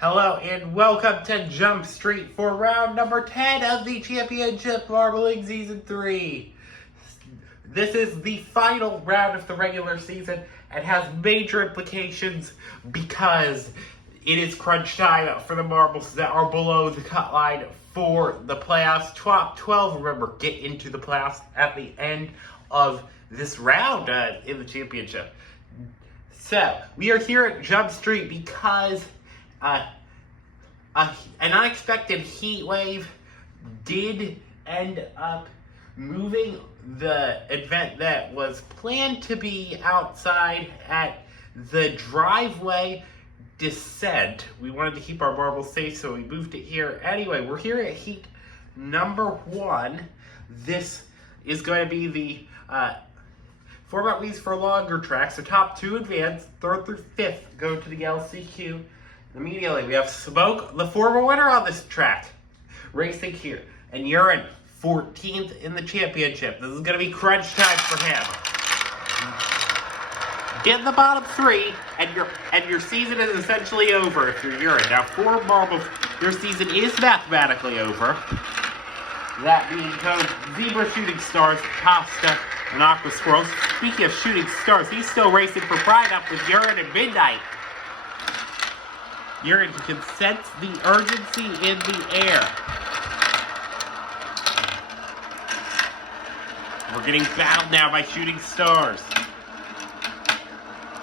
Hello and welcome to Jump Street for round number 10 of the Championship Marbling Season 3. This is the final round of the regular season and has major implications because it is crunch time for the marbles that are below the cut line for the playoffs. Top 12, remember, get into the playoffs at the end of this round in the championship. So, we are here at Jump Street because an unexpected heat wave did end up moving the event that was planned to be outside at the driveway descent. We wanted to keep our marbles safe, so we moved it here. Anyway, we're here at heat number 1. This is going to be the format we use for longer tracks. So top 2 advance, 3rd through 5th go to the LCQ. Immediately, we have Smoke, the former winner on this track, racing here. And Urine, 14th in the championship. This is going to be crunch time for him. Get in the bottom 3, and your season is essentially over if you're Urine. Now, for marbles, your season is mathematically over. That being code Zebra Shooting Stars, Pasta, and Aqua Swirls. Speaking of shooting stars, he's still racing for pride up with Urine at midnight. Urine can sense the urgency in the air. We're getting battled now by shooting stars.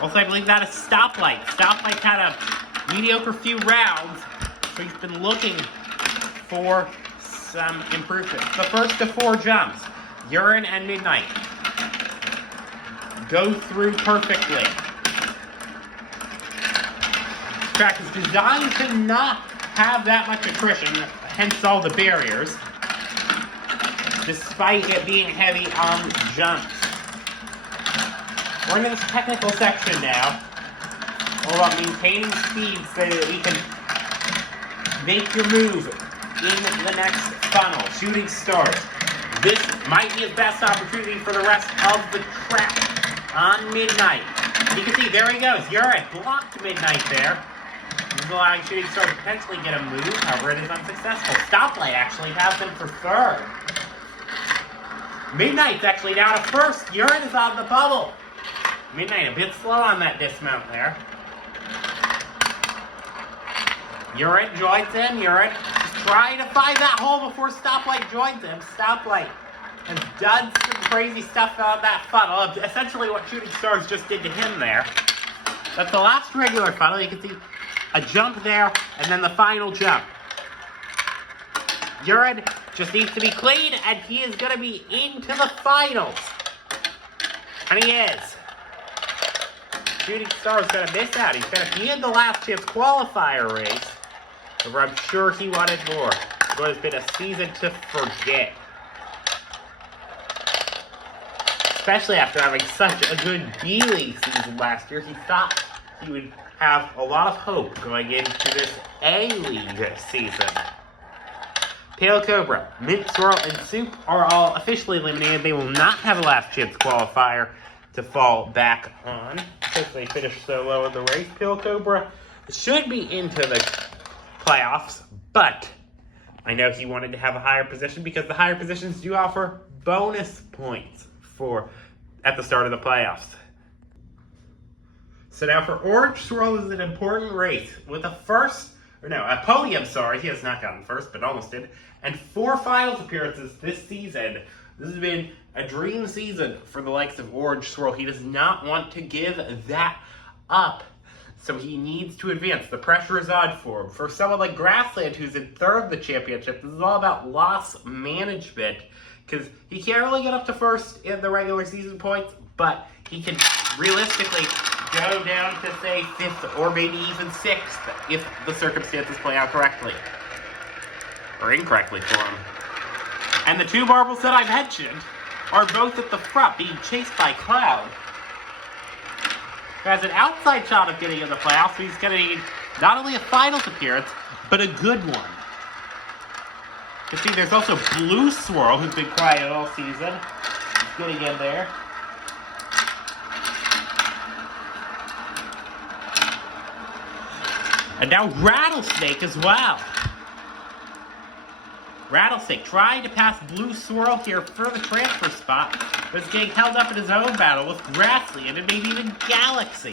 Also, I believe that is Stoplight. Stoplight had a mediocre few rounds, so he's been looking for some improvements. The first of 4 jumps, Urine and Midnight, go through perfectly. Track is designed to not have that much attrition, hence all the barriers, despite it being heavy on jumps. We're into this technical section now, all about maintaining speed so that we can make your move in the next funnel, shooting stars. This might be his best opportunity for the rest of the track on Midnight. You can see, there he goes. Urine blocked Midnight there. This is allowing shooting stars to potentially get a move, however it is unsuccessful. Stoplight actually has him for 3rd. Midnight's actually down to 1st. Urine is on the bubble. Midnight a bit slow on that dismount there. Urine joins in. Urine is trying to find that hole before Stoplight joins him. Stoplight has done some crazy stuff on that funnel. Essentially what shooting stars just did to him there. That's the last regular funnel. You can see a jump there, and then the final jump. Urine just needs to be clean, and he is going to be into the finals. And he is. Shooting Star is going to miss out. He's going to be in the last chance qualifier race, where I'm sure he wanted more. It has been a season to forget. Especially after having such a good B-League season last year, he thought he would have a lot of hope going into this A-League season. Pale Cobra, Mint, Swirl, and Soup are all officially eliminated. They will not have a last chance qualifier to fall back on because they finished so low in the race. Pale Cobra should be into the playoffs, but I know he wanted to have a higher position because the higher positions do offer bonus points at the start of the playoffs. So now for Orange, Swirl is an important race with a podium, he has not gotten first, but almost did, and 4 finals appearances this season. This has been a dream season for the likes of Orange Swirl. He does not want to give that up, so he needs to advance. The pressure is on for him. For someone like Grassland, who's in 3rd in the championship, this is all about loss management, because he can't really get up to 1st in the regular season points, but he can realistically go down to, say, 5th or maybe even 6th if the circumstances play out correctly. Or incorrectly for him. And the 2 marbles that I mentioned are both at the front, being chased by Cloud. Who has an outside shot of getting in the playoffs, so he's going to need not only a finals appearance, but a good one. You can see there's also Blue Swirl, who's been quiet all season. He's getting in there. And now Rattlesnake as well. Rattlesnake trying to pass Blue Swirl here for the transfer spot, but is getting held up in his own battle with Grassley and maybe even Galaxy.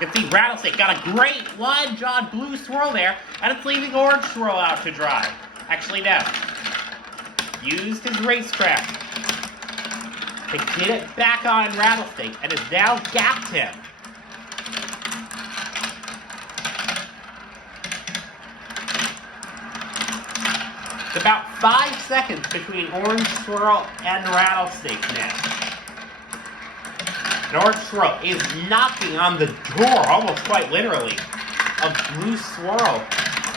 You can see Rattlesnake got a great lunge on Blue Swirl there, and it's leaving Orange Swirl out to dry. Actually, no. Used his racecraft to get it back on Rattlesnake, and has now gapped him. It's about 5 seconds between Orange Swirl and Rattlesnake now. And Orange Swirl is knocking on the door, almost quite literally, of Blue Swirl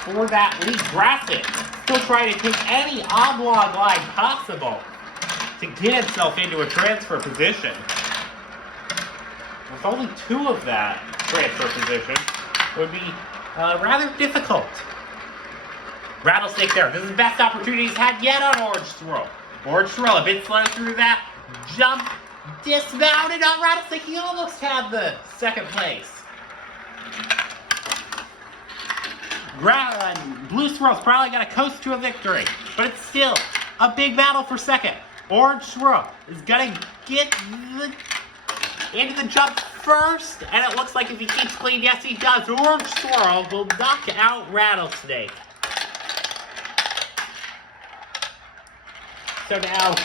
for that lead. Grassley still trying to take any oblong line possible to get himself into a transfer position. With only 2 of that transfer position, would be rather difficult. Rattlesnake there. This is the best opportunity he's had yet on Orange Swirl. Orange Swirl a bit slow through that. Jump. Dismounted on Rattlesnake. He almost had the second place. Blue Swirl's probably got to coast to a victory. But it's still a big battle for second. Orange Swirl is going to get into the jump first. And it looks like if he keeps clean, yes he does. Orange Swirl will knock out Rattlesnake. So now,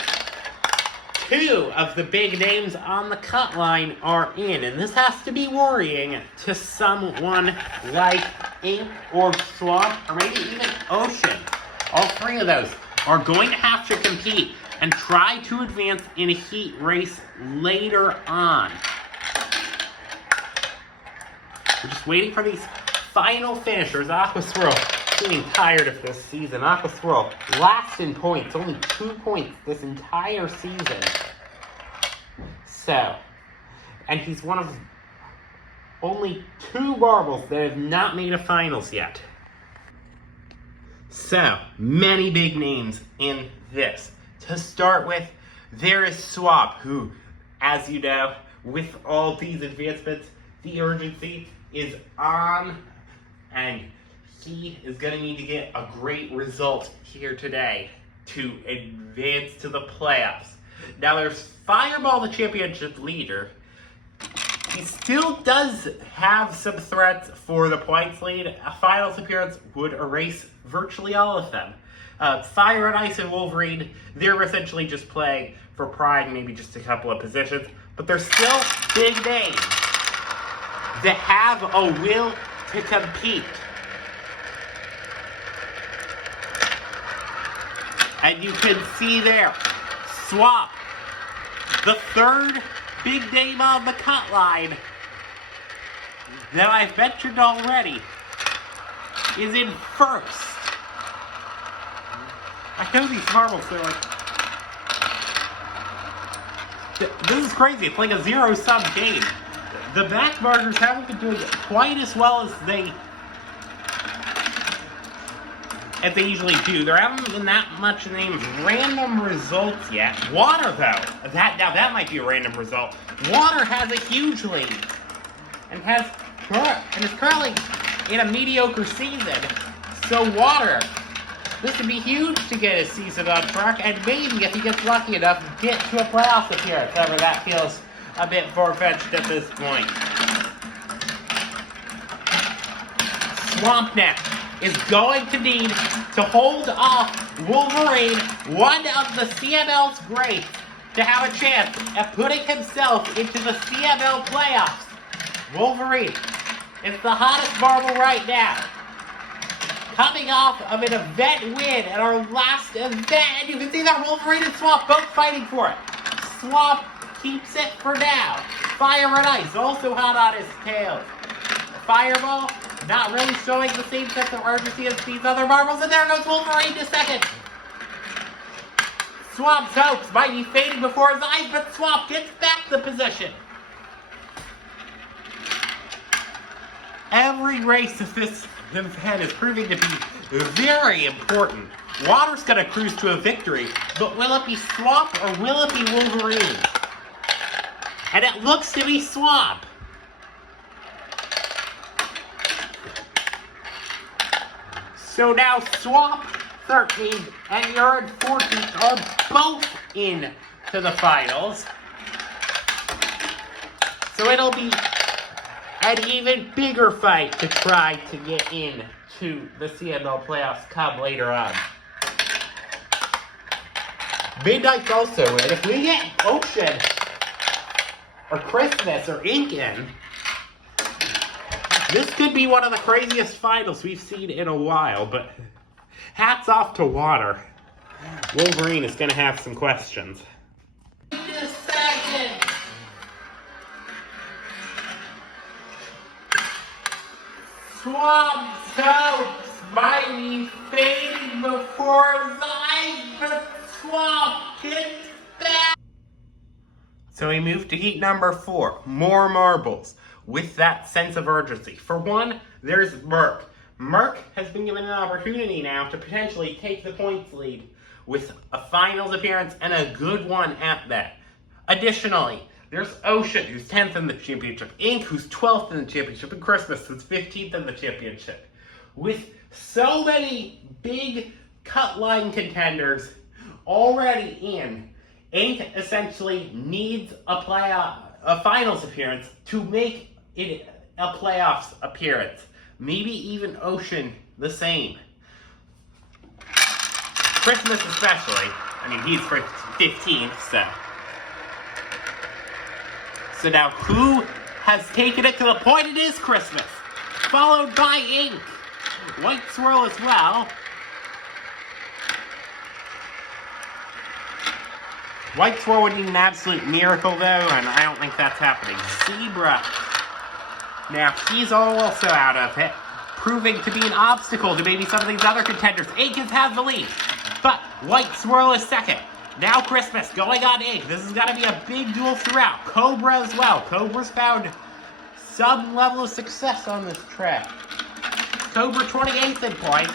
2 of the big names on the cut line are in, and this has to be worrying to someone like Ink or Swamp, or maybe even Ocean. All 3 of those are going to have to compete and try to advance in a heat race later on. We're just waiting for these final finishers. Aqua Swirl getting tired of this season. Aqua Swirl last in points, only 2 points this entire season. So, and he's one of only 2 marbles that have not made a finals yet. So, many big names in this. To start with, there is Swap, who, as you know, with all these advancements, the urgency is on, and he is going to need to get a great result here today to advance to the playoffs. Now there's Fireball, the championship leader. He still does have some threats for the points lead. A finals appearance would erase virtually all of them. Fire and Ice and Wolverine, they're essentially just playing for pride, maybe just a couple of positions. But they're still big names that have a will to compete. And you can see there, Swap, the 3rd big name on the cut line that I've mentioned already, is in first. I know these marbles, they're like, this is crazy. It's like a zero-sum game. The back markers haven't been doing quite as well as they usually do. There haven't been that much named random results yet. Water, though, that might be a random result. Water has a huge lead and is currently in a mediocre season. So Water, this would be huge to get his season on track, and maybe if he gets lucky enough, get to a playoff appearance. However, that feels a bit far-fetched at this point. Swampnet is going to need to hold off Wolverine, one of the CML's greats, to have a chance at putting himself into the CML playoffs. Wolverine is the hottest marble right now. Coming off of an event win at our last event, and you can see that Wolverine and Swamp both fighting for it. Swamp keeps it for now. Fire and Ice also hot on his tail. Fireball not really showing the same sense of urgency as these other marbles, and there goes Wolverine to second. Swamp's hopes might be fading before his eyes, but Swamp gets back the position. Every race of this event is proving to be very important. Water's going to cruise to a victory, but will it be Swamp or will it be Wolverine? And it looks to be Swamp. So now Swamp 13 and Urine 14 are both in to the finals. So it'll be an even bigger fight to try to get in to the CML playoffs come later on. Midnight's also in. If we get Ocean or Christmas or Ink in, this could be one of the craziest finals we've seen in a while, but hats off to Water. Wolverine is going to have some questions. Swamp soaps mighty fade before thine, but Swamp gets back. So we move to heat number 4, more marbles, with that sense of urgency. For one, there's Murk. Murk has been given an opportunity now to potentially take the points lead with a finals appearance and a good one at that. Additionally, there's Ocean, who's 10th in the championship, Ink, who's 12th in the championship, and Christmas, who's 15th in the championship. With so many big cut line contenders already in, Ink essentially needs a finals appearance to make it a playoffs appearance. Maybe even Ocean the same. Christmas especially. I mean, he's for 15th, so. So now, who has taken it to the point? It is Christmas, followed by Ink. White Swirl as well. White Swirl would need an absolute miracle, though, and I don't think that's happening. Zebra. Now, he's also out of it, proving to be an obstacle to maybe some of these other contenders. Ink has the lead, but White Swirl is second. Now Christmas going on Ink. This is going to be a big duel throughout. Cobra as well. Cobra's found some level of success on this track. Cobra 28th in points,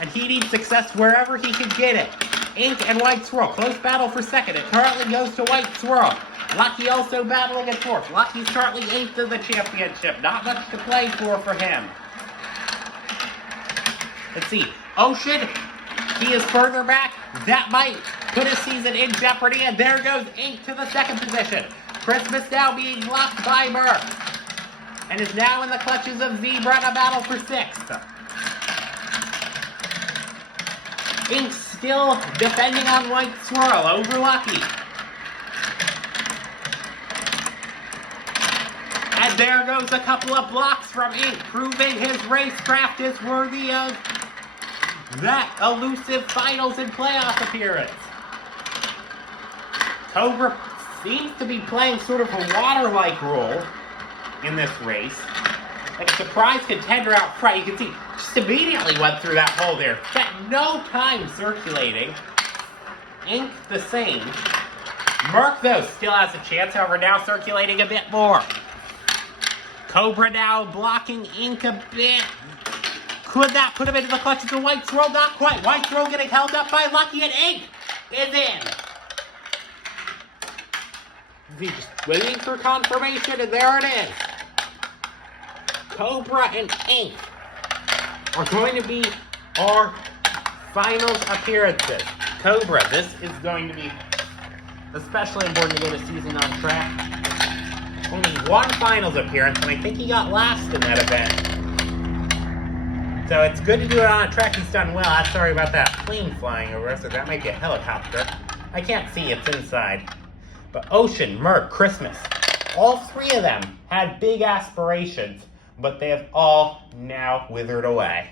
and he needs success wherever he can get it. Ink and White Swirl, close battle for second. It currently goes to White Swirl. Lucky also battling at fourth. Lucky's currently 8th in the championship. Not much to play for him. Let's see. Ocean, he is further back. That might put his season in jeopardy, and there goes Ink to the second position. Christmas now being blocked by Murk, and is now in the clutches of Zebra in a battle for 6th. Ink still defending on White Swirl over Lucky. And there goes a couple of blocks from Ink, proving his racecraft is worthy of that elusive finals and playoff appearance. Cobra seems to be playing sort of a water-like role in this race. Like a surprise contender out front. You can see, just immediately went through that hole there. Spent no time circulating. Ink the same. Murk, though, still has a chance, however, now circulating a bit more. Cobra now blocking Ink a bit. Could that put him into the clutches of White Swirl? Not quite. White Swirl getting held up by Lucky, and Ink is in. He's just waiting for confirmation, and there it is. Cobra and Ink are going to be our finals appearances. Cobra, this is going to be especially important to get a season on track. Only one finals appearance, and I think he got last in that event. So it's good to do it on a track he's done well. I'm sorry about that plane flying over us, or that might be a helicopter. I can't see, it's inside. But Ocean, Murk, Christmas, all three of them had big aspirations, but they have all now withered away.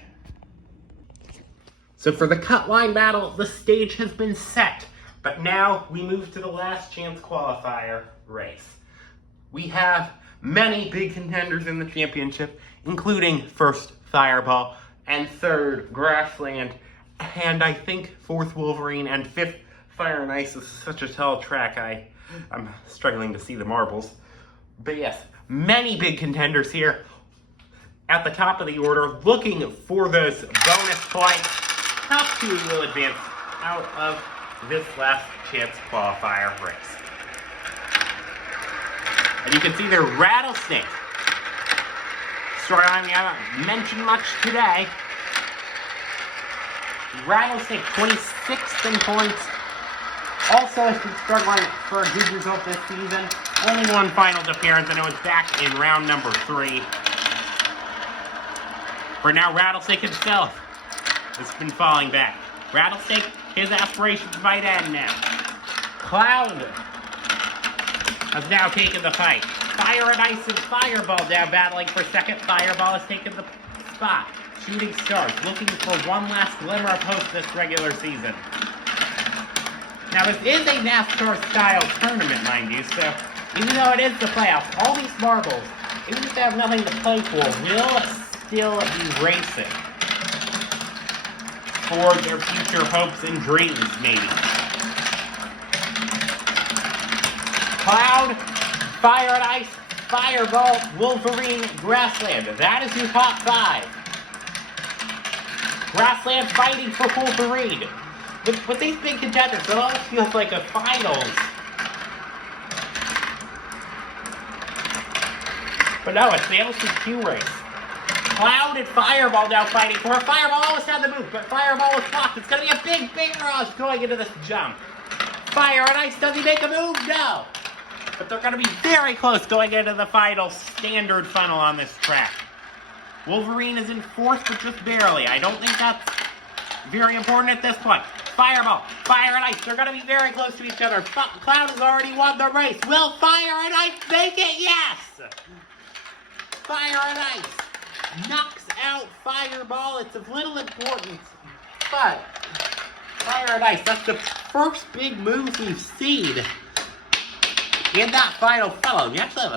So for the cut line battle, the stage has been set, but now we move to the last chance qualifier race. We have many big contenders in the championship, including first Fireball and third Grassland, and I think fourth Wolverine and fifth Fire and Ice. This is such a tall track, I'm struggling to see the marbles. But yes, many big contenders here at the top of the order, looking for those bonus points. Top two will advance out of this last chance qualifier race. And you can see their Rattlesnake. Storyline we haven't mentioned much today. Rattlesnake 26th in points. Also has been struggling for a good result this season. Only one finals appearance, and it was back in round number 3. For now, Rattlesnake himself has been falling back. Rattlesnake, his aspirations might end now. Cloud has now taken the fight. Fire and Ice and Fireball now battling for second. Fireball has taken the spot. Shooting Stars looking for one last glimmer of hope this regular season. Now, this is a NASCAR-style tournament, mind you, so even though it is the playoffs, all these marbles, even if they have nothing to play for, will still be racing for their future hopes and dreams, maybe. Cloud, Fire and Ice, Fireball, Wolverine, Grassland. That is your top 5. Grassland fighting for Wolverine. With these big contenders, it almost feels like a finals. But no, it's the LCQ race. Cloud and Fireball now fighting for it. Fireball almost had the move, but Fireball is blocked. It's going to be a big barrage going into this jump. Fire and Ice, does he make a move? No. But they're going to be very close going into the final standard funnel on this track. Wolverine is in 4th, but just barely. I don't think that's very important at this point. Fireball, Fire and Ice, they're going to be very close to each other. Cloud has already won the race. Will Fire and Ice make it? Yes! Fire and Ice knocks out Fireball. It's of little importance, but Fire and Ice, that's the first big move we've seen in that final funnel. You actually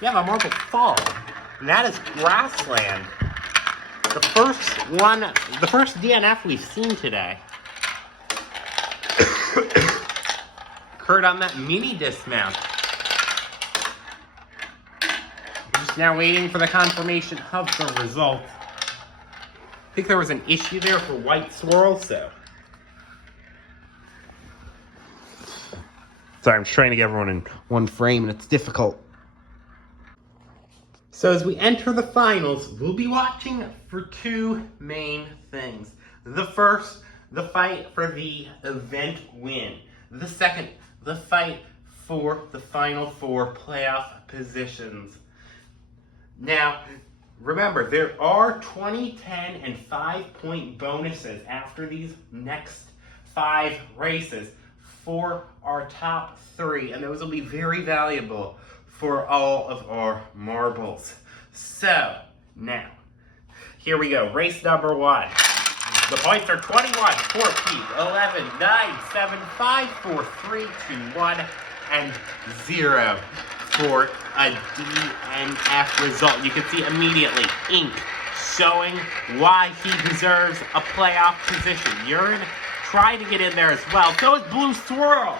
have a marble fall, and that is Grassland. The first DNF we've seen today occurred on that mini dismount. We're just now waiting for the confirmation of the result. I think there was an issue there for White Swirl, so. Sorry, I'm just trying to get everyone in one frame, and it's difficult. So as we enter the finals, we'll be watching for 2 main things. The first, the fight for the event win. The second, the fight for the Final 4 playoff positions. Now, remember, there are 20, 10, and 5-point bonuses after these next 5 races for our top 3, and those will be very valuable for all of our marbles. So, now, here we go. Race number 1. The points are 21, 14, 11, 9, 7, 5, 4, 3, 2, 1, and 0 for a DNF result. You can see immediately Ink showing why he deserves a playoff position. Urine tried to get in there as well. So is Blue Swirl.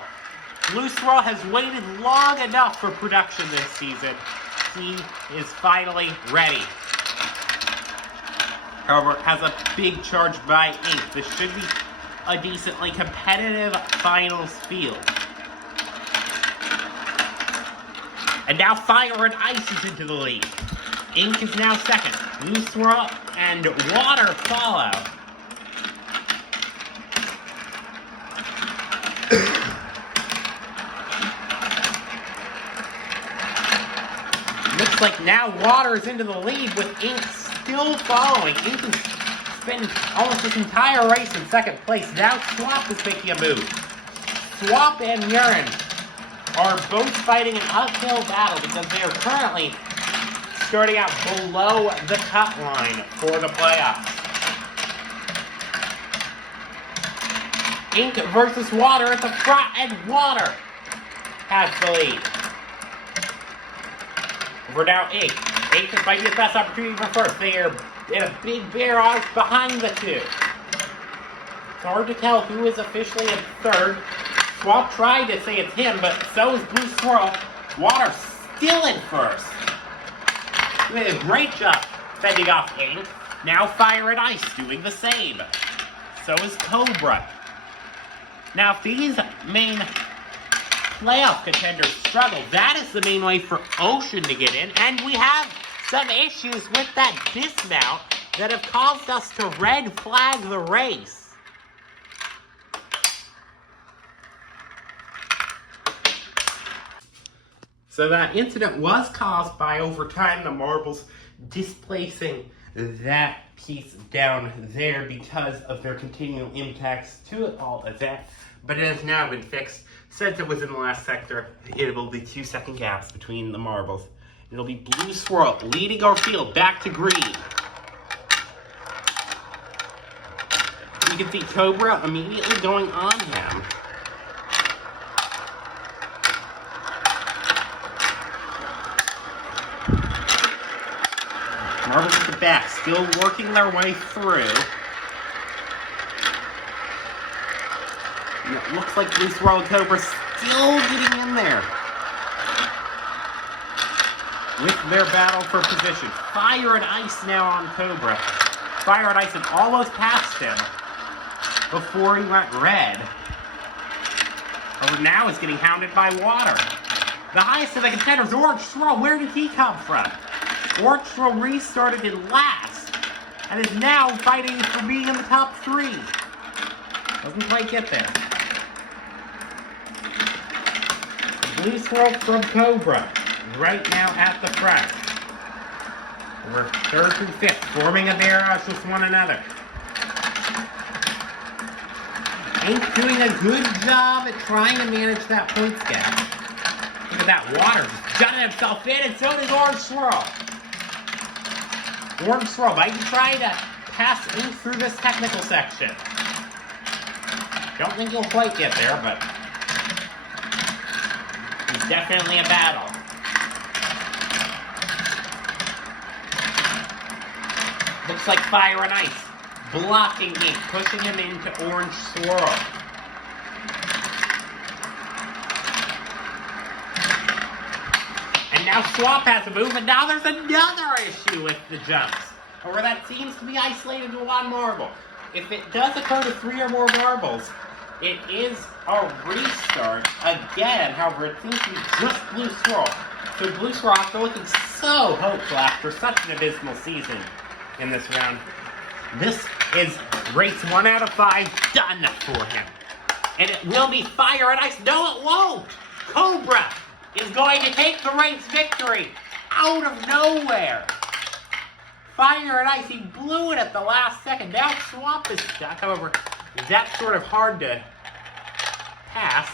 Blue Swirl has waited long enough for production this season. He is finally ready. However, has a big charge by Ink. This should be a decently competitive finals field. And now Fire and Ice is into the lead. Ink is now second. Blue Swirl and Water follow. Looks like now Water is into the lead with Ink still following. Ink has been almost this entire race in second place. Now Swap is making a move. Swap and Urine are both fighting an uphill battle because they are currently starting out below the cut line for the playoffs. Ink versus Water at the front, and Water has the lead. We're now Ink. Ink might be his best opportunity for first. They are in a big barrage behind the 2. It's hard to tell who is officially in third. Swap tried to say it's him, but so is Blue Swirl. Water still in first. He made a great job fending off Ink. Now Fire and Ice doing the same. So is Cobra. Now if these main playoff contenders struggle, that is the main way for Ocean to get in. And we have some issues with that dismount that have caused us to red flag the race. So that incident was caused by, over time, the marbles displacing that piece down there because of their continual impacts to it all of that. But it has now been fixed. Since it was in the last sector, it will be 2-second gaps between the marbles. It'll be Blue Swirl leading our field back to green. You can see Cobra immediately going on him. Marbles at the back, still working their way through. And it looks like Blue Swirl and Cobra still getting in there with their battle for position. Fire and Ice now on Cobra. Fire and Ice had almost passed him before he went red. But now is getting hounded by water. The highest of the contenders, Orange Swirl. Where did he come from? Orange Swirl restarted in last and is now fighting for being in the top 3. Doesn't quite get there. Blue Swirl from Cobra right now at the front. We're 3rd through 5th, forming a barrage with one another. Ink doing a good job at trying to manage that points gap. Look at that water just gunning himself in, and so does Orange Swirl. Orange Swirl might be trying to pass Ink through this technical section. Don't think he'll quite get there, but he's definitely a battle. Looks like Fire and Ice blocking Ink, pushing him into Orange Swirl. And now Swamp has a move, and now there's another issue with the jumps, where that seems to be isolated to one marble. If it does occur to 3 or more marbles, it is a restart again. However, it seems to be just Blue Swirl. So Blue Swirl, after looking so hopeful after such an abysmal season in this round, this is race 1 out of 5 done for him. And it will be Fire and Ice. No, it won't. Cobra is going to take the race victory out of nowhere. Fire and Ice, he blew it at the last second. Now Swamp is stuck. However, that's sort of hard to pass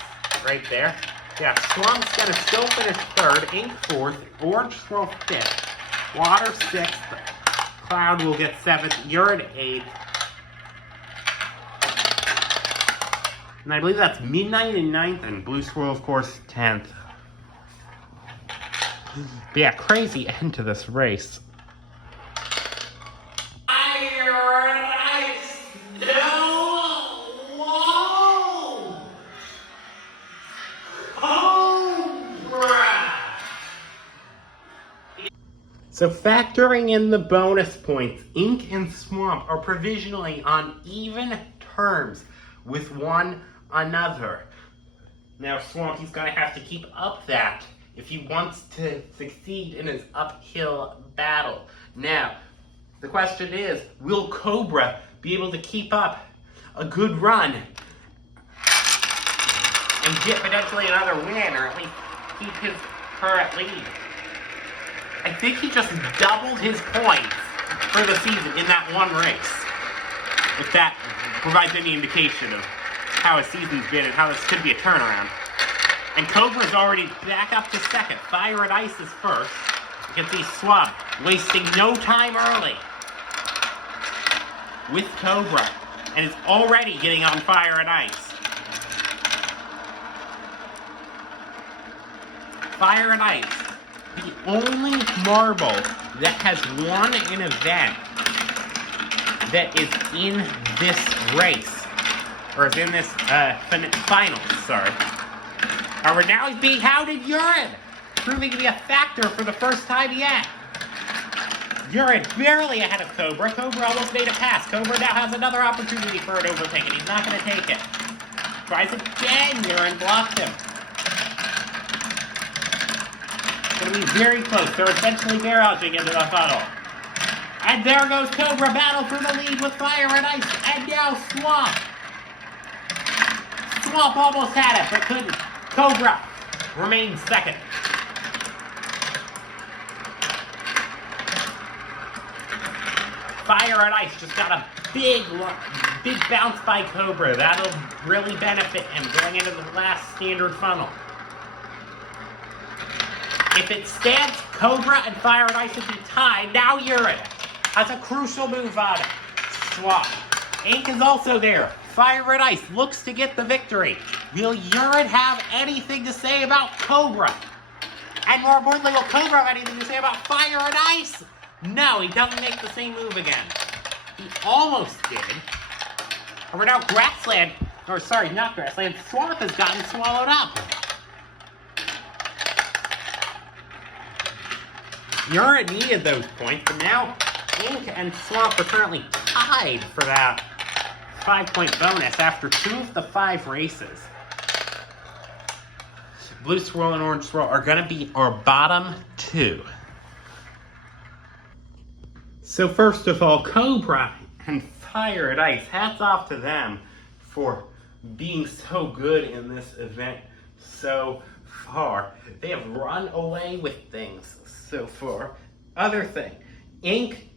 right there. Yeah, Swamp's going to still finish 3rd, Ink 4th, Orange Swirl 5th, Water 6th, Cloud will get 7th, Urine 8th. And I believe that's Midnight in 9th, and Blue Swirl, of course, 10th. But yeah, crazy end to this race. So factoring in the bonus points, Ink and Swamp are provisionally on even terms with one another. Now Swamp, he's going to have to keep up that if he wants to succeed in his uphill battle. Now, the question is, will Cobra be able to keep up a good run and get potentially another win, or at least keep his current lead? I think he just doubled his points for the season in that one race. If that provides any indication of how his season's been and how this could be a turnaround. And Cobra's already back up to 2nd. Fire and Ice is 1st. You can see Swamp wasting no time early with Cobra. And is already getting on Fire and Ice. Fire and Ice. The only marble that has won an event that is in this race, or is in this finals, sorry. However, now he's being hounded Urine, proving to be a factor for the first time yet. Urine barely ahead of Cobra. Cobra almost made a pass. Cobra now has another opportunity for an overtake, and he's not going to take it. Tries again. Urine blocked him. Going to be very close. They're essentially barraging into the funnel. And there goes Cobra, battle for the lead with Fire and Ice. And now Swamp. Swamp almost had it, but couldn't. Cobra remains 2nd. Fire and Ice just got a big bounce by Cobra. That'll really benefit him going into the last standard funnel. If it stands, Cobra and Fire and Ice will be tied. Now Urine has a crucial move on it. Swap. Ink is also there. Fire and Ice looks to get the victory. Will Urine have anything to say about Cobra? And more importantly, will Cobra have anything to say about Fire and Ice? No, he doesn't make the same move again. He almost did. And we're now Grassland, or sorry, not Grassland, Swamp has gotten swallowed up. Urine needed those points, but now Ink and Swamp are currently tied for that 5-point bonus after 2 of the 5 races. Blue Swirl and Orange Swirl are going to be our bottom 2. So first of all, Cobra and Fire and Ice, hats off to them for being so good in this event so far. They have run away with things so far. Other thing, Ink,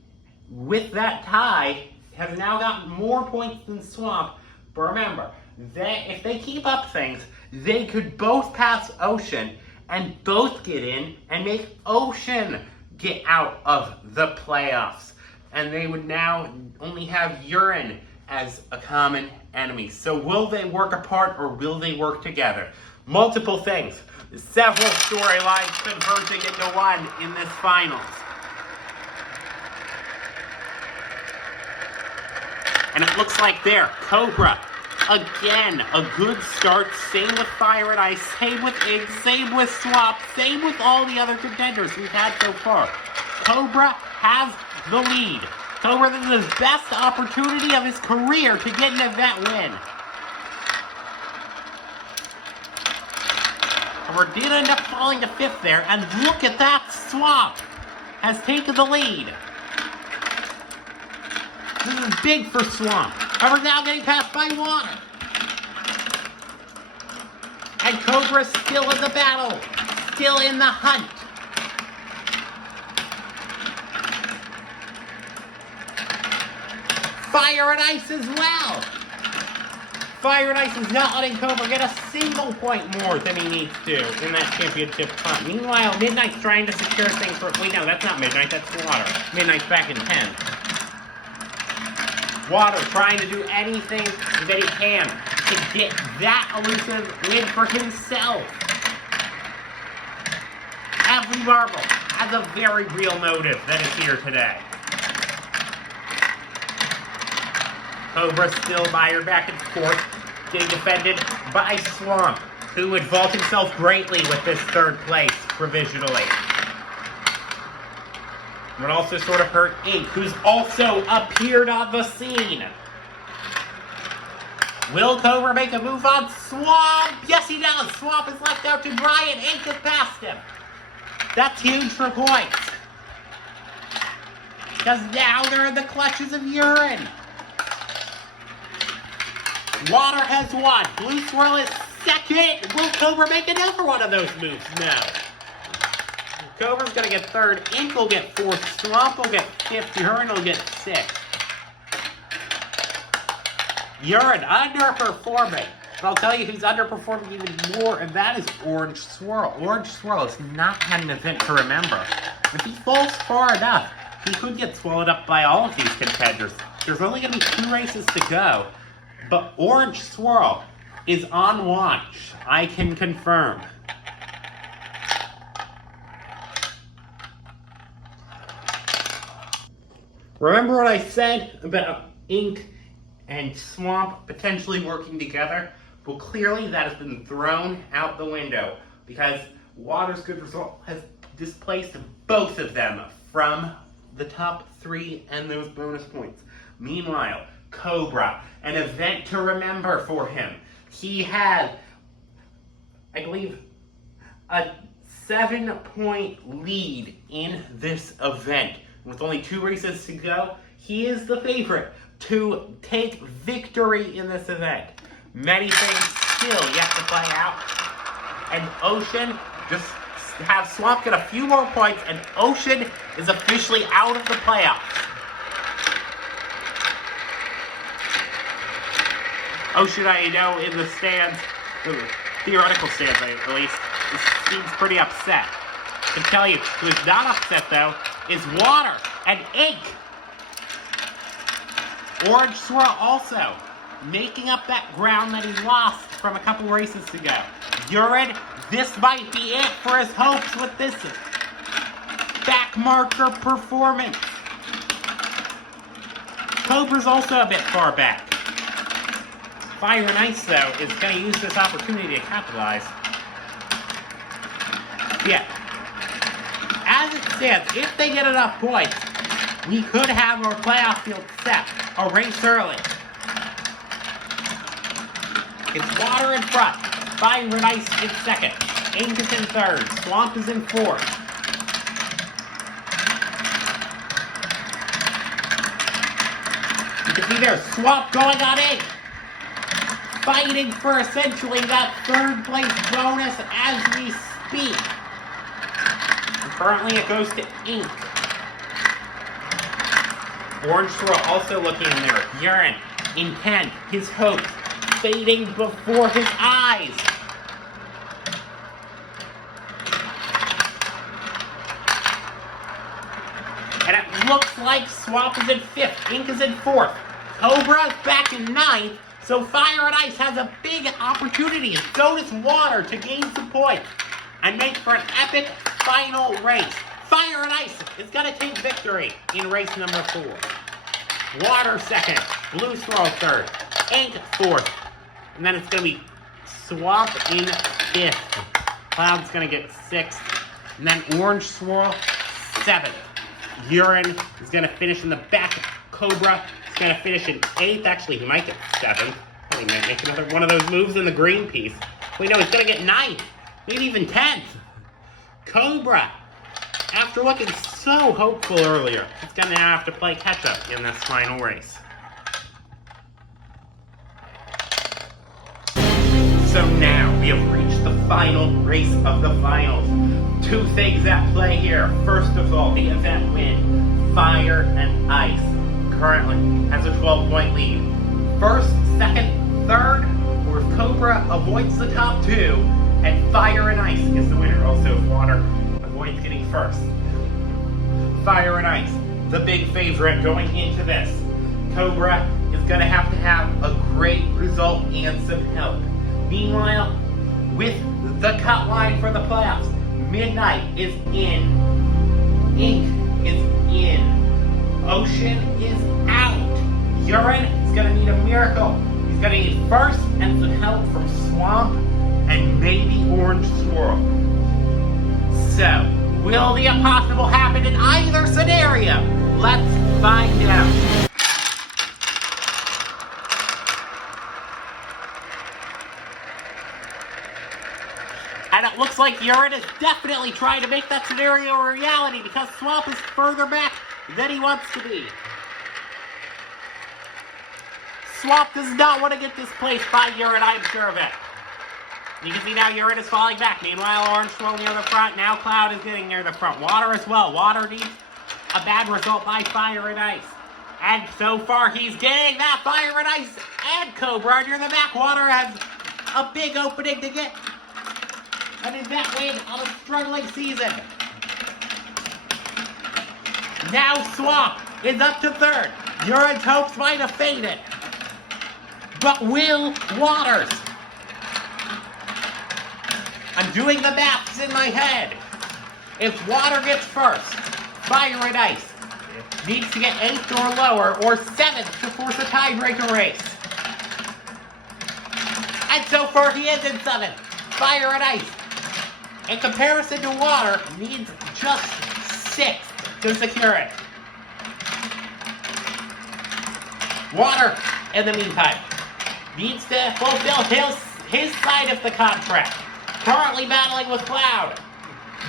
with that tie, has now gotten more points than Swamp. But remember, if they keep up things, they could both pass Ocean and both get in and make Ocean get out of the playoffs. And they would now only have Urine as a common enemy. So will they work apart or will they work together? Multiple things. Several storylines converging into one in this finals. And it looks like there, Cobra, again, a good start. Same with Fire and Ice, same with Ink, same with Swamp, same with all the other contenders we've had so far. Cobra has the lead. Cobra, this is his best opportunity of his career to get an event win. Cobra did end up falling to 5th there, and look at that, Swamp has taken the lead. This is big for Swamp. Cobra's now getting passed by Water. And Cobra's still in the battle, still in the hunt. Fire and Ice as well. Fire and Ice is not letting Cobra get a single point more than he needs to in that championship hunt. Meanwhile, Midnight's trying to secure things for... Wait, no, that's not Midnight, that's Water. Midnight's back in 10. Water trying to do anything that he can to get that elusive win for himself. Every marble has a very real motive that is here today. Cobra still mired back and forth, getting defended by Swamp, who would vault himself greatly with this 3rd place provisionally. Would also sort of hurt Ink, who's also appeared on the scene. Will Cobra make a move on Swamp? Yes, he does. Swamp is left out to dry and Ink has passed him. That's huge for points. Because now they're in the clutches of Urine. Water has won. Blue Swirl is 2nd. Will Cobra make another one of those moves? No. Cobra's going to get 3rd. Ink will get 4th. Swamp will get 5th. Urine will get 6th. Urine underperforming. But I'll tell you who's underperforming even more, and that is Orange Swirl. Orange Swirl has not had an event to remember. If he falls far enough, he could get swallowed up by all of these contenders. There's only going to be 2 races to go. But Orange Swirl is on watch. I can confirm. Remember what I said about Ink and Swamp potentially working together? Well, clearly that has been thrown out the window because Water's good result has displaced both of them from the top 3 and those bonus points. Meanwhile, Cobra, an event to remember for him. He had, I believe, a 7-point lead in this event. With only 2 races to go, he is the favorite to take victory in this event. Many things still yet to play out. And Ocean just have Swamp get a few more points, and Ocean is officially out of the playoffs. Ocean, I know, in the stands, the theoretical stands at least, seems pretty upset. I can tell you, who's not upset though, is Water and Ink. Orange Swirl also making up that ground that he lost from a couple races ago. Urine, this might be it for his hopes with this back marker performance. Cobra's also a bit far back. Fire and Ice, though, is going to use this opportunity to capitalize. Yeah. As it stands, if they get enough points, we could have our playoff field set a race early. It's Water in front, Fire and Ice in second, Ink is in third, Swamp is in fourth. You can see there's Swamp going on Ink, fighting for essentially that third place bonus as we speak. And currently it goes to Ink. Orange Swirl also looking in there. Urine in 10, his hopes fading before his eyes. And it looks like Swamp is in 5th, Ink is in 4th, Cobra's back in 9th, so Fire and Ice has a big opportunity, and so does Water, to gain some points and make for an epic final race. Fire and Ice is going to take victory in race number 4. Water second, Blue Swirl third, Ink fourth, and then it's going to be Swamp in 5th. Cloud's going to get 6th, and then Orange Swirl 7th. Urine is going to finish in the back. Cobra is going to finish in 8th. Actually, he might get 7th. He might make another one of those moves in the green piece. We know he's going to get 9th, maybe even 10th. Cobra, after looking so hopeful earlier, he's going to have to play catch-up in this final race. So now we have reached the final race of the finals. 2 things at play here. First of all, the event win. Fire and Ice currently has a 12-point lead. First, second, third, or if Cobra avoids the top 2, and Fire and Ice is the winner. Also, if Water avoids getting first. Fire and Ice, the big favorite going into this. Cobra is going to have a great result and some help. Meanwhile, with the cut line for the playoffs, Midnight is in, Ink is in, Ocean is out, Urine is going to need a miracle. He's going to need first and some help from Swamp and maybe Orange Swirl. So, will the impossible happen in either scenario? Let's find out. And it looks like Urine is definitely trying to make that scenario a reality because Swamp is further back than he wants to be. Swamp does not want to get displaced by Urine, I'm sure of it. You can see now Urine is falling back. Meanwhile, Orange Swirl near the front. Now Cloud is getting near the front. Water as well. Water needs a bad result by Fire and Ice. And so far, he's getting that. Fire and Ice and Cobra near the back. Water has a big opening to get an event win on a struggling season. Now Swamp is up to 3rd. Urine's hopes might have faded. But will Waters? I'm doing the maths in my head. If Water gets first, Fire and Ice needs to get 8th or lower, or 7th to force a tiebreaker race. And so far he is in 7th. Fire and Ice, in comparison to Water, needs just 6th to secure it. Water, in the meantime, needs to fulfill his side of the contract. Currently battling with Cloud.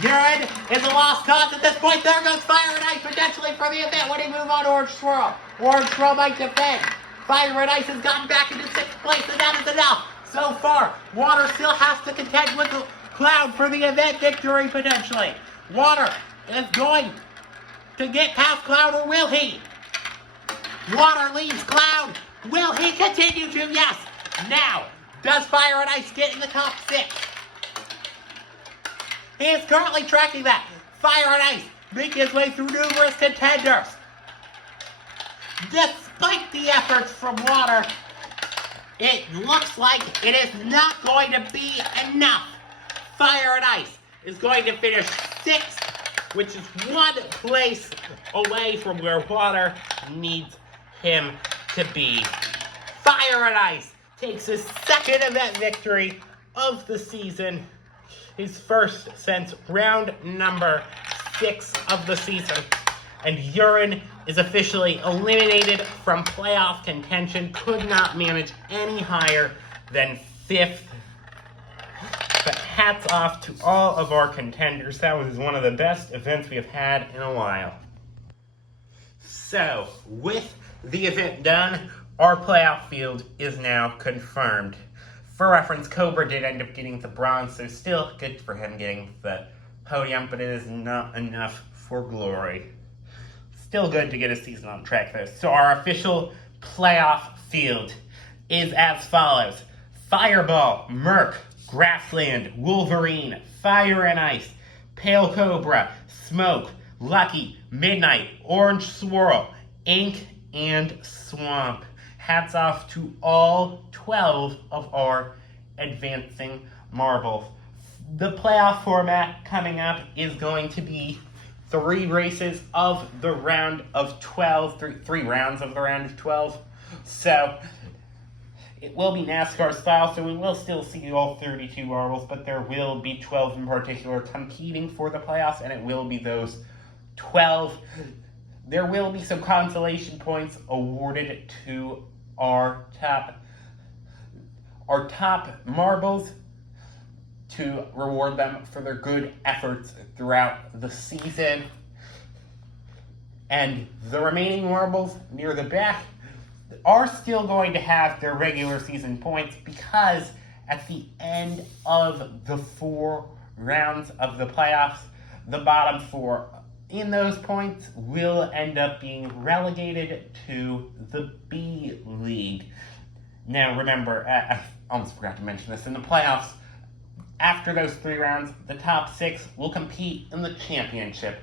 Urine is a lost cause at this point. There goes Fire and Ice potentially for the event. When he move on Orange Swirl. Orange Swirl might defend. Fire and Ice has gotten back into 6th place, and that is enough. So far, Water still has to contend with Cloud for the event victory potentially. Water is going to get past Cloud, or will he? Water leaves Cloud. Will he continue to? Yes. Now, does Fire and Ice get in the top 6? He is currently tracking that. Fire and Ice making his way through numerous contenders. Despite the efforts from Water, it looks like it is not going to be enough. Fire and Ice is going to finish 6th, which is 1 place away from where Water needs him to be. Fire and Ice takes his 2nd event victory of the season, his first since round number 6 of the season. And Urine is officially eliminated from playoff contention, could not manage any higher than 5th. But hats off to all of our contenders. That was one of the best events we have had in a while. So, with the event done, our playoff field is now confirmed. For reference, Cobra did end up getting the bronze, so still good for him getting the podium, but it is not enough for glory. Still good to get a season on track, though. So our official playoff field is as follows. Fireball, Murk, Grassland, Wolverine, Fire and Ice, Pale Cobra, Smoke, Lucky, Midnight, Orange Swirl, Ink, and Swamp. Hats off to all 12 of our advancing marbles. The playoff format coming up is going to be 3 races of the round of 12, 3 rounds of the round of 12. So it will be NASCAR style, so we will still see all 32 marbles, but there will be 12 in particular competing for the playoffs, and it will be those 12. There will be some consolation points awarded to our top marbles to reward them for their good efforts throughout the season. And the remaining marbles near the back are still going to have their regular season points, because at the end of the 4 rounds of the playoffs, the bottom 4 in those points will end up being relegated to the B League. Now remember, I almost forgot to mention this, in the playoffs, after those 3 rounds, the top 6 will compete in the championship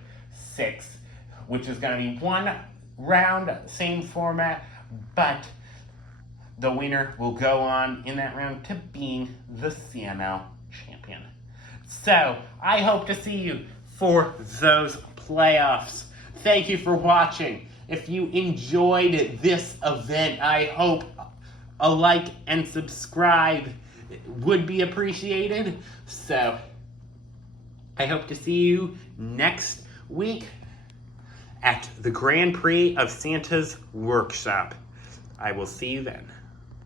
6, which is going to be 1 round, same format, but the winner will go on in that round to being the CML champion. So, I hope to see you for those playoffs. Thank you for watching. If you enjoyed this event, I hope a like and subscribe would be appreciated. So, I hope to see you next week at the Grand Prix of Santa's Workshop. I will see you then.